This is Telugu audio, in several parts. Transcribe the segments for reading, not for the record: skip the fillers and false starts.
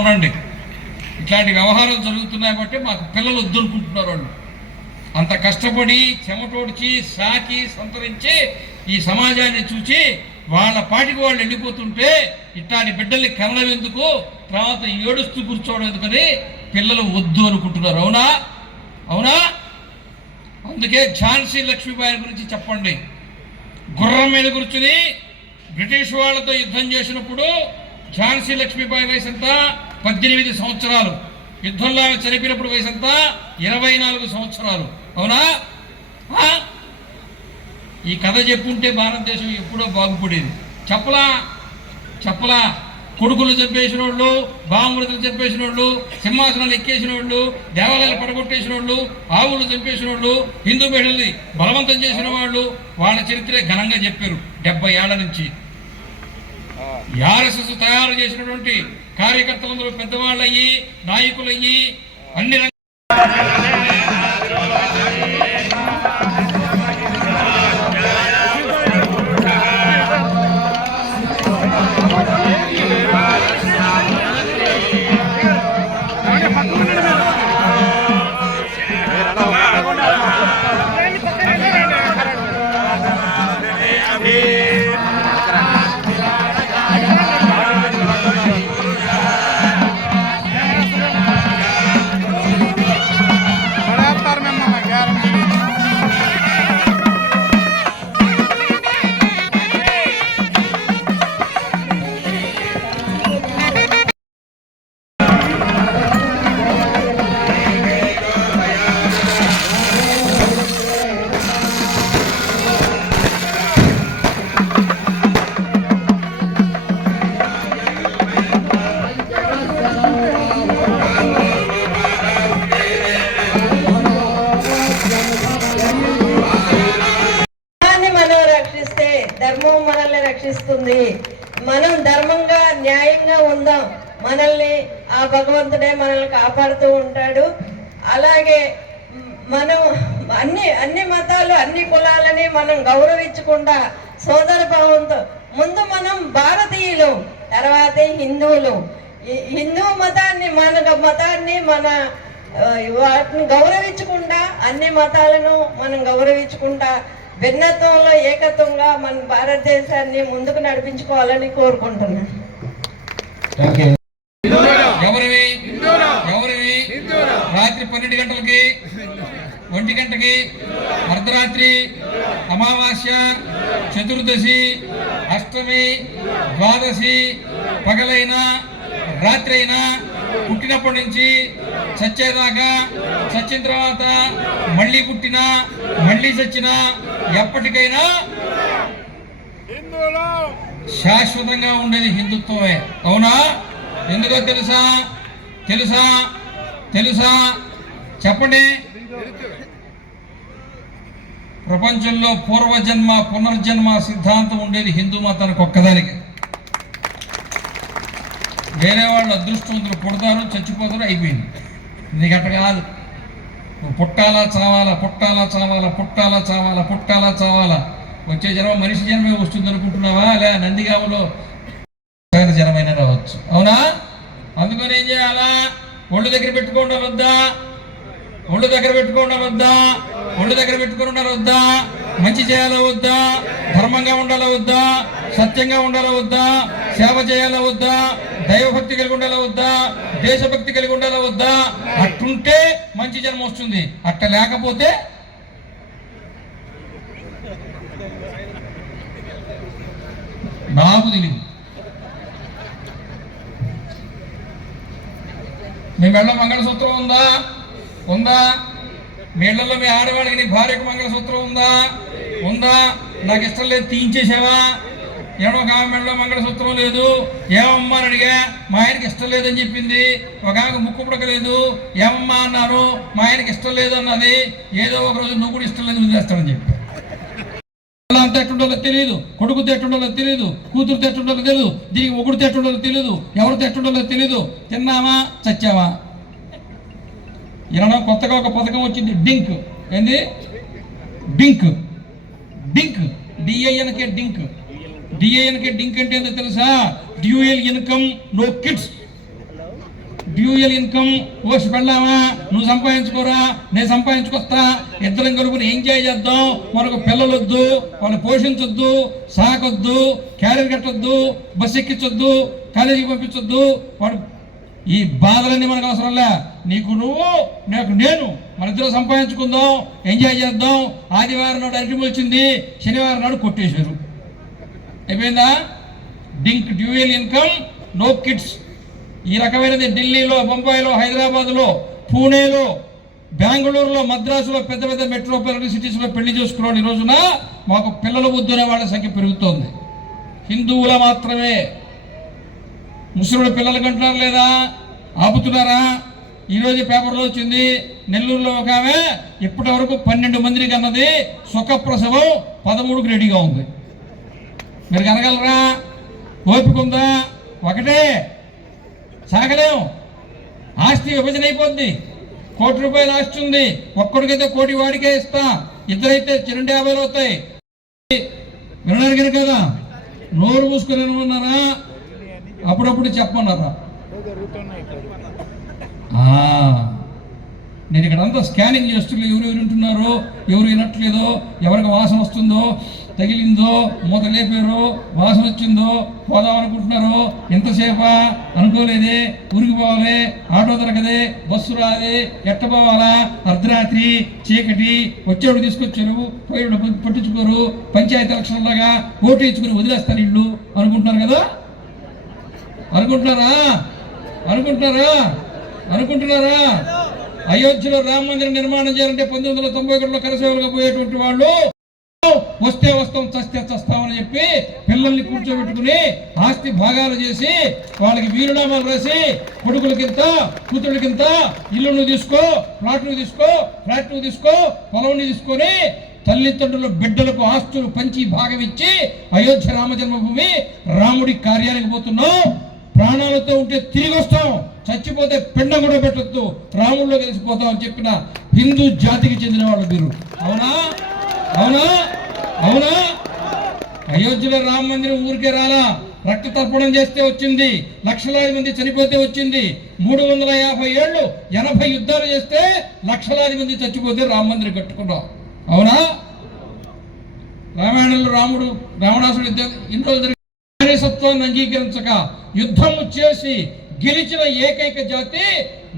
ఉండండి. ఇట్లాంటి వ్యవహారాలు జరుగుతున్నాయి బట్టి మాకు పిల్లలు వద్దనుకుంటున్నారు. వాళ్ళు అంత కష్టపడి చెమటోడ్చి సాకి సంతరించి ఈ సమాజాన్ని చూసి వాళ్ళ పాటికి వాళ్ళు వెళ్ళిపోతుంటే ఇట్లాంటి బిడ్డల్ని కనడం ఎందుకు, తర్వాత ఏడుస్తూ కూర్చోవడం ఎందుకని పిల్లలు వద్దు అనుకుంటున్నారు. అవునా అవునా? అందుకే ఝాన్సీ లక్ష్మీబాయి గురించి చెప్పండి. గుర్రం మీద కూర్చుని బ్రిటిష్ వాళ్ళతో యుద్ధం చేసినప్పుడు ఝాన్సీ లక్ష్మీబాయి వయసు ఎంత? 18 సంవత్సరాలు. యుద్ధంలో చనిపోయినప్పుడు వయసు ఎంత? 24 సంవత్సరాలు. అవునా? ఈ కథ చెప్పుంటే భారతదేశం ఎప్పుడో బాగుపడేది. చెప్పలా కొడుకులు చంపేసిన వాళ్ళు, బామృతులు చంపేసిన వాళ్ళు, సింహాసనాలు ఎక్కేసిన వాళ్ళు, దేవాలయాలు పడగొట్టేసిన వాళ్ళు, ఆవులు చంపేసిన వాళ్ళు, హిందూ మహిళల్ని బలవంతం చేసిన వాళ్ళు, వాళ్ళ చరిత్రే ఘనంగా చెప్పారు 70 ఏళ్ల నుంచి. ఆర్ఎస్ఎస్ తయారు చేసినటువంటి కార్యకర్తలందరూ పెద్దవాళ్ళయ్యి, నాయకులయ్యి, అన్ని ధర్మం మనల్ని రక్షిస్తుంది. మనం ధర్మంగా న్యాయంగా ఉందాం, మనల్ని ఆ భగవంతుడే మనల్ని కాపాడుతూ ఉంటాడు. అలాగే మనం అన్ని మతాలు అన్ని కులాలని మనం గౌరవించకుండా సోదర భావంతో ముందు మనం భారతీయులు, తర్వాతే హిందువులు. హిందూ మతాన్ని మన వాటిని గౌరవించకుండా, అన్ని మతాలను మనం గౌరవించకుండా భిన్నత్వంలో ఏకత్వంగా మన భారతదేశాన్ని ముందుకు నడిపించుకోవాలని కోరుకుంటున్నాను. రాత్రి 12 గంటలకి, 1 గంటకి, అర్ధరాత్రి, అమావాస్య, చతుర్దశి, అష్టమి, ద్వాదశి, పగలైనా రాత్రి అయినా, పుట్టినప్పటి నుంచి చచ్చేదాకా, చచ్చిన తర్వాత మళ్ళీ పుట్టినా మళ్ళీ చచ్చినా ఎప్పటికైనా శాశ్వతంగా ఉండేది హిందుత్వమే. అవునా? ఎందుకో తెలుసా చెప్పండి. ప్రపంచంలో పూర్వజన్మ పునర్జన్మ సిద్ధాంతం ఉండేది హిందూ మతానికి ఒక్కదానికి. వేరే వాళ్ళు అదృష్టవంతులు పుడతారు, చచ్చిపోతారు, అయిపోయింది. నీకు అట్ట కాదు. నువ్వు పుట్టాలా చావాలా. వచ్చే జన్మ మనిషి జన్మే వస్తుంది అనుకుంటున్నావా? లే నందిగాములో జనమైనా రావచ్చు. అవునా? అందుకని ఏం చేయాలా? ఒళ్ళు దగ్గర పెట్టుకోండి వద్దా? మంచి చేయాలా వద్దా? ధర్మంగా ఉండాలా వద్దా? సత్యంగా ఉండాలా వద్దా? సేవ చేయాలా వద్దా? దైవభక్తి కలిగి ఉండాలా వద్దా? దేశభక్తి కలిగి ఉండాలా వద్దా? అట్టుంటే మంచి జన్మ వస్తుంది. అట్ట లేకపోతే నాకు తెలియదు. మీ మెళ్ళ మంగళసూత్రం ఉందా? మీ ఇళ్లలో మీ ఆడవాడికి, నీ భార్యకు మంగళసూత్రం ఉందా? నాకు ఇష్టం లేదు, తీయించేసావా? ఏడో ఒక ఆమె మెళ్ళలో మంగళసూత్రం లేదు. ఏమమ్మా అని అడిగా, మా ఆయనకి ఇష్టం లేదని చెప్పింది. ఒక ఆమెకు ముక్కు పుడకలేదు. ఏమమ్మా అన్నాను, మా ఆయనకి ఇష్టం లేదు అన్నది. ఏదో ఒక రోజు నువ్వు కూడా ఇష్టం లేదు వదిలేస్తానని చెప్పి. అంత ఎట్టుండో తెలియదు, కొడుకు ఎట్టుండో తెలియదు, కూతురు ఎట్టుండో తెలియదు, దీనికి ఒకటి ఎట్టుండో తెలియదు, ఎవరితో ఎట్టుండో తెలియదు. తిన్నావా చచ్చావా? ఇలా కొత్తగా ఒక పథకం వచ్చింది, డింక్. ఏంది డింక్? డిఐఎన్కే డింక్. డింక్ అంటే ఏందో తెలుసా? Dual income no kids. Dual income. ఓసి పెళ్ళామా, నువ్వు సంపాదించుకోరా, నేను సంపాదించుకొస్తా, ఇద్దరం కలుపుని ఎంజాయ్ చేద్దాం. మనకు పిల్లలు వద్దు, వాళ్ళు పోషించొద్దు, సాకొద్దు, క్యారియర్ కట్టొద్దు, బస్ ఎక్కించొద్దు, కాలేజీకి పంపించొద్దు. వాడు ఈ బాధలన్నీ మనకు అవసరంలే. నీకు నువ్వు, నాకు నేను, మన ఇద్దరు సంపాదించుకుందాం, ఎంజాయ్ చేద్దాం. ఆదివారం నాడు అరటి వచ్చింది, శనివారం నాడు కొట్టేశారు. అయిపోయిందా? DINK dual income, no kids. ఈ రకమైనది ఢిల్లీలో, బొంబాయిలో, హైదరాబాద్లో, పూణేలో, బెంగళూరులో, మద్రాసులో, పెద్ద పెద్ద మెట్రోపాలిటన్ సిటీస్లో పెళ్లి చేసుకున్నాడు. ఈ రోజున మాకు పిల్లల వద్దునే వాళ్ళ సంఖ్య పెరుగుతోంది. హిందువుల మాత్రమే. ముస్లింల పిల్లలు కంటున్నారు లేదా? ఆపుతున్నారా? ఈరోజు పేపర్లో వచ్చింది, నెల్లూరులో ఒక ఆమె ఇప్పటి వరకు 12 మందిని కన్నది, సుఖప్రసవం 13కు రెడీగా ఉంది. మీరు కనగలరా? ఓపిక ఉందా? ఒకటే సాగలేం. ఆస్తి విభజన అయిపోద్ది. ₹1,00,00,000 ఆస్తి ఉంది, ఒక్కడికైతే 1,00,00,000 వాడికే ఇస్తా, ఇద్దరైతే 250 అవుతాయి. వినడానికి కదా? నోరు మూసుకొని ఉన్నారా? అప్పుడప్పుడు చెప్పమన్నారా? నేను ఇక్కడ అంతా స్కానింగ్ చేస్తున్నా, ఎవరు ఉంటున్నారో, ఎవరు వినట్లేదో, ఎవరికి వాసన వస్తుందో, తగిలిందో, మూత లేపారో, వాసన వచ్చిందో, పోదాం అనుకుంటున్నారో, ఎంతసేపా అనుకోలేదే, ఊరికి పోవాలి, ఆటో దొరకదే, బస్సు రాదే, ఎట్ట పోవాలా, అర్ధరాత్రి చీకటి, వచ్చేవాడు తీసుకొచ్చారు, పోయేవాడు పట్టించుకోరు, పంచాయతీ ఎలక్షన్లాగా ఓటు ఇచ్చుకుని వదిలేస్తారు ఇళ్ళు అనుకుంటున్నారు కదా? అనుకుంటున్నారా? అయోధ్యలో రామ మందిరం నిర్మాణం చేయాలంటే 1991లో కరసేవలుగా పోయేటువంటి వాళ్ళు వస్తే వస్తాం, చస్తే చస్తామని చెప్పి పిల్లల్ని కూర్చోబెట్టుకుని ఆస్తి భాగాలు చేసి వాళ్ళకి వీరునామాలు రాసి, కొడుకులకింత, కూతుళ్ళకింత, ఇల్లు నువ్వు తీసుకో, ప్లాట్ నువ్వు తీసుకో, ఫ్లాట్ నువ్వు తీసుకో, పొలం తీసుకొని తల్లిదండ్రుల బిడ్డలకు ఆస్తులు పంచి భాగం ఇచ్చి అయోధ్య రామ జన్మభూమి రాముడి కార్యానికి పోతున్నావు. ప్రాణాలతో ఉంటే తిరిగి వస్తాం, చచ్చిపోతే పిండం కూడా పెట్టొద్దు, రాముల్లో కలిసిపోతాం అని చెప్పిన హిందూ జాతికి చెందిన వాళ్ళు మీరు. అవునా? అయోధ్యలో రామ మందిరం ఊరికే రాలా, రక్త తర్పణం చేస్తే వచ్చింది, లక్షలాది మంది చనిపోతే వచ్చింది. 350 ఏళ్ళు 80 యుద్ధాలు చేస్తే లక్షలాది మంది చచ్చిపోతే రామ మందిరం కట్టుకున్నాం. అవునా? రామాయణంలో రావణాసుడు ఇన్ని రోజులు బానిసత్వాన్ని అంగీకరించక యుద్ధము చేసి గెలిచిన ఏకైక జాతి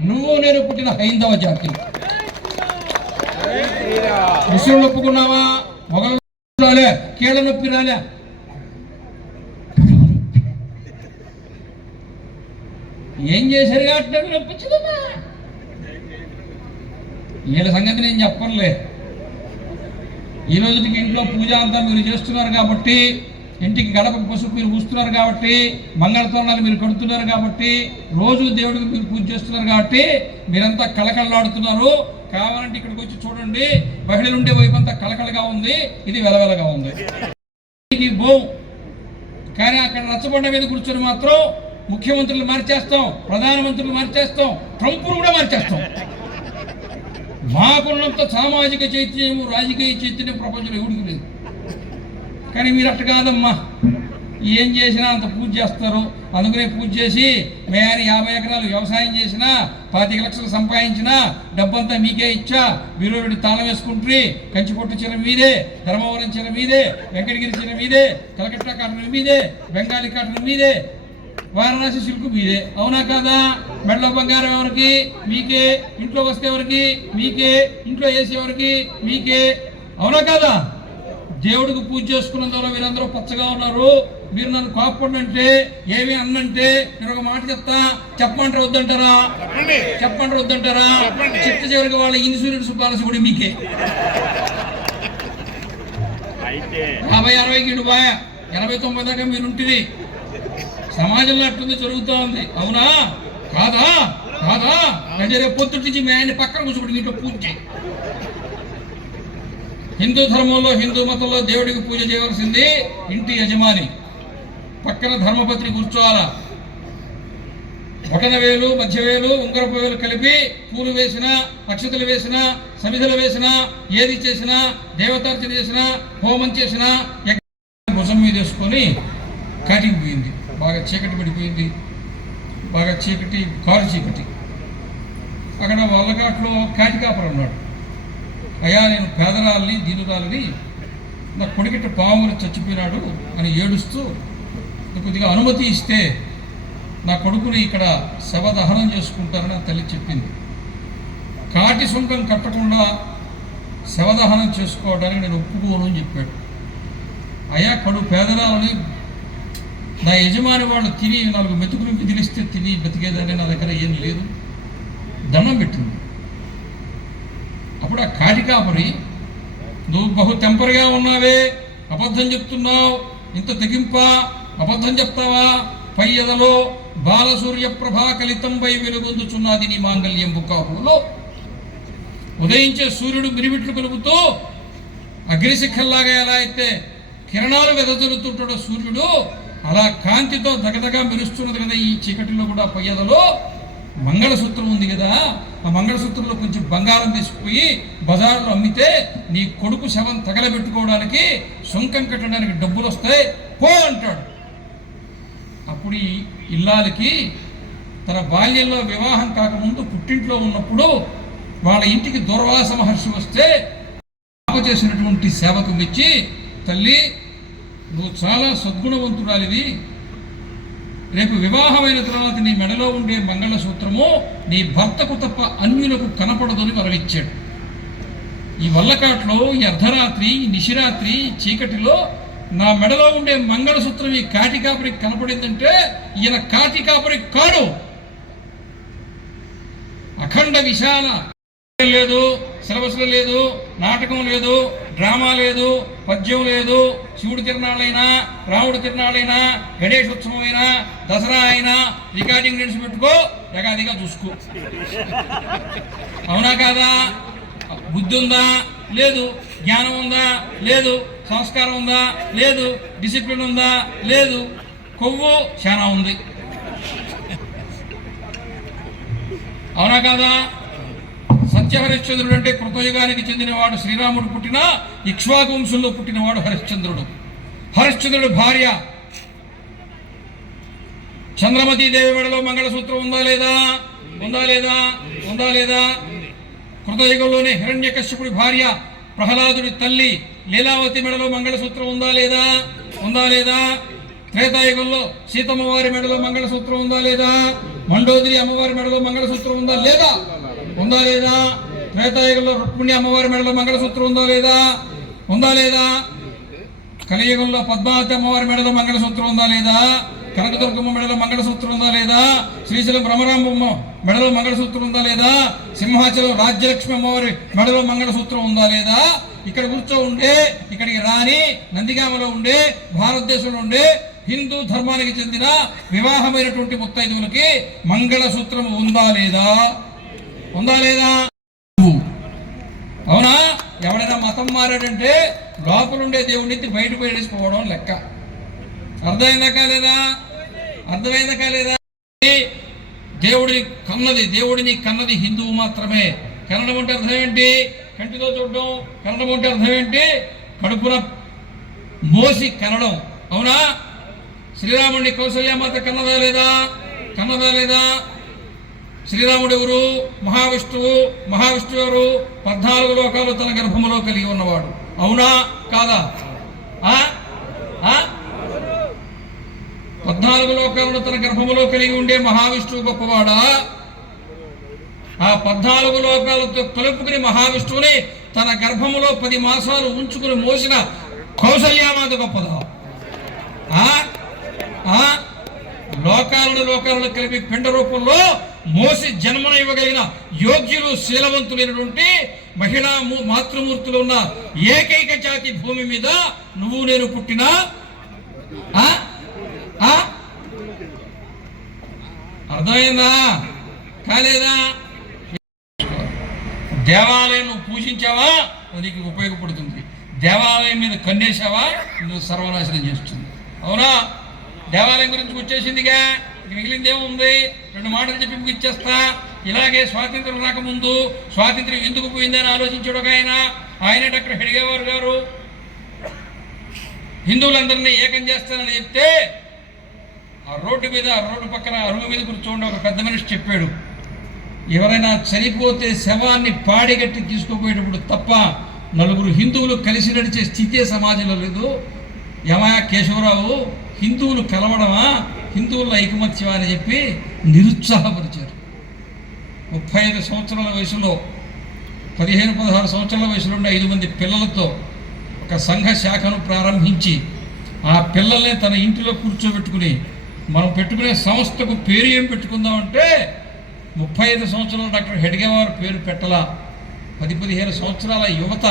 నువ్వు నేను పుట్టిన హైందవ జాతి. ముస్లింలు ఒప్పుకున్నావా? మొగలు రాలే, కీళ్ళ నొప్పి రాలే, ఏం చేశారు కాబట్టి నొప్పించదమ్మా. వీళ్ళ సంగతి నేను చెప్పనులే. ఈ రోజుకి ఇంట్లో పూజ అంతా మీరు చేస్తున్నారు కాబట్టి, ఇంటికి గడప పసుపు మీరు పూస్తున్నారు కాబట్టి, మంగళతోరణాలు మీరు కడుతున్నారు కాబట్టి, రోజు దేవుడికి మీరు పూజ చేస్తున్నారు కాబట్టి మీరంతా కళకళలాడుతున్నారు. కావాలంటే ఇక్కడికి వచ్చి చూడండి, మహిళలు ఉండే వైపు అంతా కళకళగా ఉంది, ఇది వెలవెలగా ఉంది. కానీ అక్కడ రచ్చబండ మీద కూర్చొని మాత్రం ముఖ్యమంత్రులు మార్చేస్తాం, ప్రధానమంత్రులు మార్చేస్తాం, ట్రంపును కూడా మార్చేస్తాం. మాకున్నంత సామాజిక చైతన్యం, రాజకీయ చైతన్యం ప్రపంచంలో ఎవరికి లేదు. కానీ మీరు అట్ట కాదమ్మా, ఏం చేసినా అంత పూజ చేస్తారు. అందుకనే పూజ చేసి మేము 50 ఎకరాలు వ్యవసాయం చేసినా, 25 లక్షలు సంపాదించినా డబ్బంతా మీకే ఇచ్చా, వీరోడి తాళం వేసుకుంటారు, కంచిపొట్టు చీర మీదే, ధర్మవరం చీర మీదే, వెంకటగిరి చీర మీదే, కలకత్తా కాటన్ మీదే, బెంగాలీ కాటన్ మీదే, వారణాసి సిల్క్ మీదే. అవునా కాదా? మెడలో బంగారం ఎవరికి? మీకే. ఇంట్లో వస్తే ఎవరికి? మీకే. ఇంట్లో వేసే ఎవరికి? మీకే. అవునా కాదా? దేవుడికి పూజ చేసుకున్న ద్వారా మీరందరూ పచ్చగా ఉన్నారు. మీరు నన్ను కోపడంటే, ఏమి అన్నంటే నేను ఒక మాట చెప్తా, చెప్పమంటారు వద్దంటారా? చిట్ట చివరికి వాళ్ళ ఇన్సూరెన్స్ పాలసీ కూడా మీకే. 50-60 కిండు బాయ, 80-90 దాకా మీరు ఉంటుంది. సమాజంలో అట్టుంది జరుగుతూ ఉంది. అవునా కాదా? అంటే రేపు పొద్దుటి నుంచి మీ ఆయన పక్కన కూర్చోబెట్టి ఇంట్లో పూజ చేయి. హిందూ ధర్మంలో, హిందూ మతంలో దేవుడికి పూజ చేయవలసింది ఇంటి యజమాని. పక్కన ధర్మపత్ని కూర్చోవాలా. బొటన వేలు, మధ్య వేలు, ఉంగరపు వేలు కలిపి పూలు వేసినా, అక్షతలు వేసినా, సమిధలు వేసినా, ఏది చేసినా, దేవతార్చన చేసినా, హోమం చేసినా భుజం మీద వేసుకొని కాటికి పోయింది. బాగా చీకటి పడిపోయింది, బాగా చీకటి, కారు చీకటి. అక్కడ వల్లకాట్లో కాటికాపరు ఉన్నాడు. అయ్యా, నేను పేదరాలని దీనురాలని, నా కొడుకిట పాములు చచ్చిపోయినాడు అని ఏడుస్తూ కొద్దిగా అనుమతి ఇస్తే నా కొడుకుని ఇక్కడ శవదహనం చేసుకుంటారని ఆ తల్లి చెప్పింది. కాటి సుంకం కట్టకుండా శవదహనం చేసుకోవడానికి నేను ఒప్పుకోను అని చెప్పాడు. అయ్యా, కడు పేదరాలని నా యజమాని వాళ్ళు తిని 4 మెతుకులు మిగిలిస్తే తిని బతికేదని నా దగ్గర ఏం లేదు, దండం పెట్టింది. అప్పుడు ఆ కాటికాపరి, నువ్వు బహు టెంపర్గా ఉన్నావే, అబద్ధం చెప్తున్నావు, ఇంత తెగింప, అబద్ధం చెప్తావా? పై ఎదలో బాలసూర్య ప్రభా కలితంపై వెలుగొందుచున్నది నీ మాంగళ్యం బుక్కాపులో. ఉదయించే సూర్యుడు మిరిమిట్లు కలుపుతూ అగ్నిశిఖల్లాగా ఎలా అయితే కిరణాలు వెదజల్లుతుంటాడో సూర్యుడు, అలా కాంతితో దగదగా మెరుస్తున్నది కదా ఈ చీకటిలో కూడా పై ఎదలో మంగళసూత్రం ఉంది కదా. ఆ మంగళసూత్రంలో కొంచెం బంగారం తీసుకుపోయి బజార్లో అమ్మితే నీ కొడుకు శవం తగలబెట్టుకోవడానికి, సుంకం కట్టడానికి డబ్బులు వస్తాయి, పో అంటాడు. అప్పుడు ఈ ఇల్లాలకి తన బాల్యంలో వివాహం కాకముందు పుట్టింట్లో ఉన్నప్పుడు వాళ్ళ ఇంటికి దుర్వాస మహర్షి వస్తే చేసినటువంటి సేవకు మెచ్చి, తల్లి నువ్వు చాలా సద్గుణవంతురాలివి, రేపు వివాహమైన తర్వాత నీ మెడలో ఉండే మంగళసూత్రము నీ భర్తకు తప్ప అన్యులకు కనపడదని వరవిచ్చాడు. ఈ వల్లకాట్లో ఈ అర్ధరాత్రి, ఈ నిశిరాత్రి, చీకటిలో నా మెడలో ఉండే మంగళసూత్రం ఈ కాటికాపరికి కనపడిందంటే ఈయన కాటికాపరి కాడు. అఖండ విశాల లేదు, సిలబస్లో లేదు, నాటకం లేదు, డ్రామా లేదు, పద్యం లేదు, శివుడి తిరునాళ్ళైనా, రాముడి తిరునాళ్ళైనా, గణేశోత్సవం అయినా, దసరా అయినా రికార్డింగ్ రేట్స్ పెట్టుకో, ఎగాదిగా చూసుకో. అవునా కాదా? బుద్ధి ఉందా? లేదు. జ్ఞానం ఉందా? లేదు. సంస్కారం ఉందా? లేదు. డిసిప్లిన్ ఉందా? లేదు. కొవ్వు చాలా ఉంది. అవునా కాదా? సత్యహరిశ్చంద్రుడు అంటే కృతయుగానికి చెందినవాడు. శ్రీరాముడు పుట్టిన ఇక్ష్వాకు వంశంలో పుట్టినవాడు హరిశ్చంద్రుడు. హరిశ్చంద్రుడు భార్య చంద్రమతి దేవి మెడలో మంగళసూత్రం ఉందా లేదా? ఉందా లేదా? ఉందా లేదా? కృతయుగంలోనే హిరణ్యకశ్యపుడి భార్య ప్రహ్లాదుడి తల్లి లీలావతి మెడలో మంగళసూత్రం ఉందా లేదా? ఉందా లేదా? త్రేతాయుగంలో సీతమ్మ వారి మెడలో మంగళసూత్రం ఉందా లేదా? మండోదరి అమ్మవారి మెడలో మంగళసూత్రం ఉందా లేదా? ఉందా లేదా? త్రేతాయుగంలో రుక్మిణి అమ్మవారి మెడలో మంగళసూత్రం ఉందా లేదా? ఉందా లేదా? కలియుగంలో పద్మావతి అమ్మవారి మెడలో మంగళసూత్రం ఉందా లేదా? కనకదుర్గమ్మ మెడలో మంగళసూత్రం ఉందా లేదా? శ్రీశైలం బ్రహ్మరాంబమ్మ మెడలో మంగళసూత్రం ఉందా లేదా? సింహాచలం రాజ్యలక్ష్మి అమ్మవారి మెడలో మంగళసూత్రం ఉందా లేదా? ఇక్కడ కూర్చో ఉండే, ఇక్కడికి రాని నందిగామలో ఉండే, భారతదేశంలో ఉండే హిందూ ధర్మానికి చెందిన వివాహమైనటువంటి ముత్తైదువులకి మంగళసూత్రం ఉందా లేదా? ఉందా లేదా? అవునా? ఎవడైనా మతం మారాడంటే లోపలుండే దేవుడిని బయట పోయేసుకోవడం లెక్క. అర్థమైందా కాలేదా? అర్థమైందా కాలేదా? దేవుడిని కన్నది హిందువు మాత్రమే. కన్నడం అంటే అర్థం ఏంటి? కంటితో చూడడం. కన్నడం అంటే అర్థం ఏంటి? కడుపున మోసి కనడం. అవునా? శ్రీరాముడిని కౌసల్యమాత కన్నదా లేదా? కన్నదా లేదా? శ్రీరాముడు ఎవరు? మహావిష్ణువు. మహావిష్ణువు ఎవరు? 14 లోకాలు తన గర్భములో కలిగి ఉన్నవాడు. అవునా కాదా? 14 లోకాలను తన గర్భములో కలిగి ఉండే మహావిష్ణువు గొప్పవాడా? ఆ 14 లోకాలతో కలుపుకుని మహావిష్ణువుని తన గర్భములో 10 మాసాలు ఉంచుకుని మోసిన కౌసల్యామాత గొప్పదా? లోకాలను కలిపి పిండ రూపంలో మోసి జన్మను ఇవ్వగలిగిన యోగ్యులు, శీలవంతులైనటువంటి మహిళా మాతృమూర్తులు ఉన్న ఏకైక జాతి భూమి మీద నువ్వు నేను పుట్టినా అర్థమైందా కాలేదా? దేవాలయం నువ్వు పూజించావా నీకు ఉపయోగపడుతుంది. దేవాలయం మీద కన్నేసావా నువ్వు సర్వనాశనం చేస్తుంది. అవునా? దేవాలయం గురించి వచ్చేసిందిగా, మిగిలిందేముంది? 2 మాటలు చెప్పి ముగిచ్చేస్తా. ఇలాగే స్వాతంత్రం రాకముందు స్వాతంత్రం ఎందుకు పోయిందని ఆలోచించాడు ఒక ఆయనే డాక్టర్ హెడ్గేవార్ గారు. హిందువులందరినీ ఏకం చేస్తానని చెప్తే ఆ రోడ్డు పక్కన అరుగు మీద కూర్చోండి ఒక పెద్ద మనిషి చెప్పాడు, ఎవరైనా చనిపోతే శవాన్ని పాడిగట్టి తీసుకుపోయేటప్పుడు తప్ప నలుగురు హిందువులు కలిసి నడిచే స్థితే సమాజంలో లేదు. యమయ కేశవరావు హిందువులు కలవడమా, హిందువుల ఐకమత్యమా అని చెప్పి నిరుత్సాహపరిచారు. 35 సంవత్సరాల వయసులో 15-16 సంవత్సరాల వయసులో ఉన్న 5 మంది పిల్లలతో ఒక సంఘ శాఖను ప్రారంభించి ఆ పిల్లల్ని తన ఇంటిలో కూర్చోబెట్టుకుని మనం పెట్టుకునే సంస్థకు పేరు ఏం పెట్టుకుందామంటే 35 సంవత్సరాల డాక్టర్ హెడ్గేవార్ పేరు పెట్టలా. 10-15 సంవత్సరాల యువత,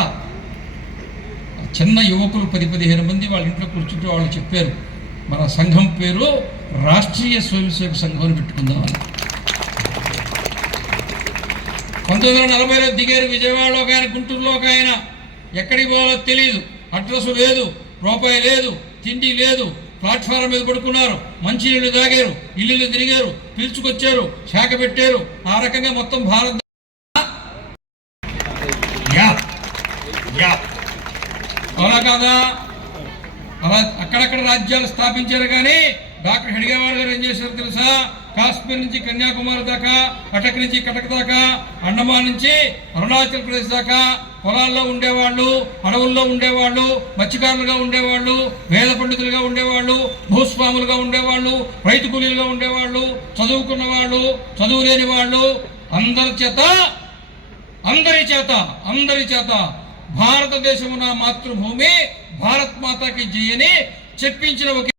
చిన్న యువకులు 10-15 మంది వాళ్ళ ఇంట్లో కూర్చుంటే వాళ్ళు చెప్పారు మన సంఘం పేరు రాష్ట్రీయ స్వయంసేవక సంఘం అని పెట్టుకుందామని. 1940లో దిగారు. విజయవాడలో ఒక ఆయన, గుంటూరులో ఒక ఆయన. ఎక్కడికి పోవాలో తెలియదు, అడ్రస్ లేదు, రూపాయి లేదు, తిండి లేదు. ప్లాట్ఫారం మీద పడుకున్నారు, మంచినీళ్ళు తాగారు, ఇల్లు తిరిగారు, పిలుచుకొచ్చారు, శాఖ పెట్టారు. ఆ రకంగా మొత్తం భారత అవునా కాదా? అలా అక్కడక్కడ రాజ్యాలు స్థాపించారు. కానీ డాక్టర్ హెడ్గేవార్ గారు ఏం చేశారు తెలుసా? కాశ్మీర్ నుంచి కన్యాకుమారి దాకా, కటక్ నుంచి కటక్ దాకా, అండమాన్ నుంచి అరుణాచల్ ప్రదేశ్ దాకా పొలాల్లో ఉండేవాళ్ళు, అడవుల్లో ఉండేవాళ్ళు, మత్స్యకారులుగా ఉండేవాళ్ళు, వేద పండితులుగా ఉండేవాళ్ళు, భూస్వాములుగా ఉండేవాళ్ళు, రైతు కూలీలుగా ఉండేవాళ్ళు, చదువుకున్న వాళ్ళు, చదువు లేని వాళ్ళు, అందరి చేత భారతదేశము నా మాతృభూమి, భారత్ మాతాకి జయని చెప్పించిన ఒక